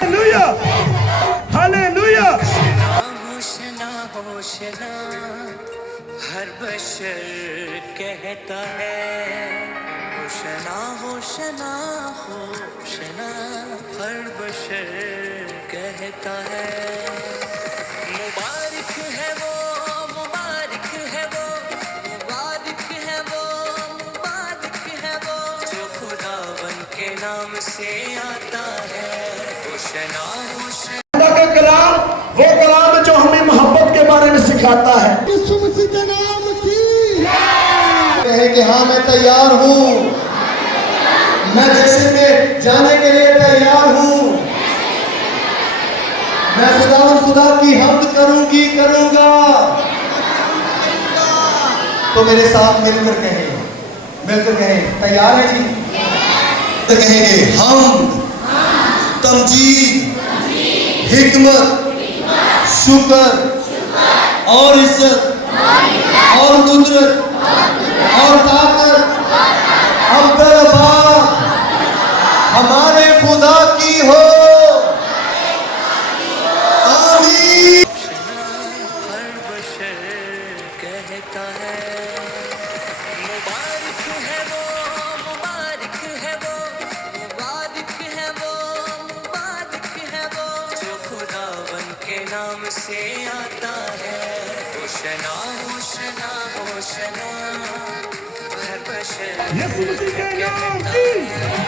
Hallelujah, hallelujah. Hoshana Hoshana हर बशर कहता है, Hoshana Hoshana Hoshana हर बशर कहता है। मुबारक है वो, मुबारक है वो, मुबारक है वो, मुबारक है वो जो खुदावन के नाम से आता है। होशना होशना का कलाम वो कलाम है जो हमें मोहब्बत के बारे में सिखाता है। यीशु मसीह के नाम की कहे कि हाँ मैं तैयार हूँ, मैं जश्न में जाने के लिए तैयार हूँ, मैं खुदा की हम्द करूंगी करूंगा। तो मेरे साथ मिलकर कहें तैयार है जी? तो कहेंगे हम तमजीद, हिकमत, शुक्र और इज्जत और कुदरत और ताकत अब्दुल हमारे खुदा की हो। आमीन। हर बशर कहता है। मुबारक है वो, मुबारक है वो, मुबारक है वो, मुबारक है वो जो खुदावन के नाम से आता है। होशना होशना होशना हर बशर यीशु मसीह के नाम कहता की है।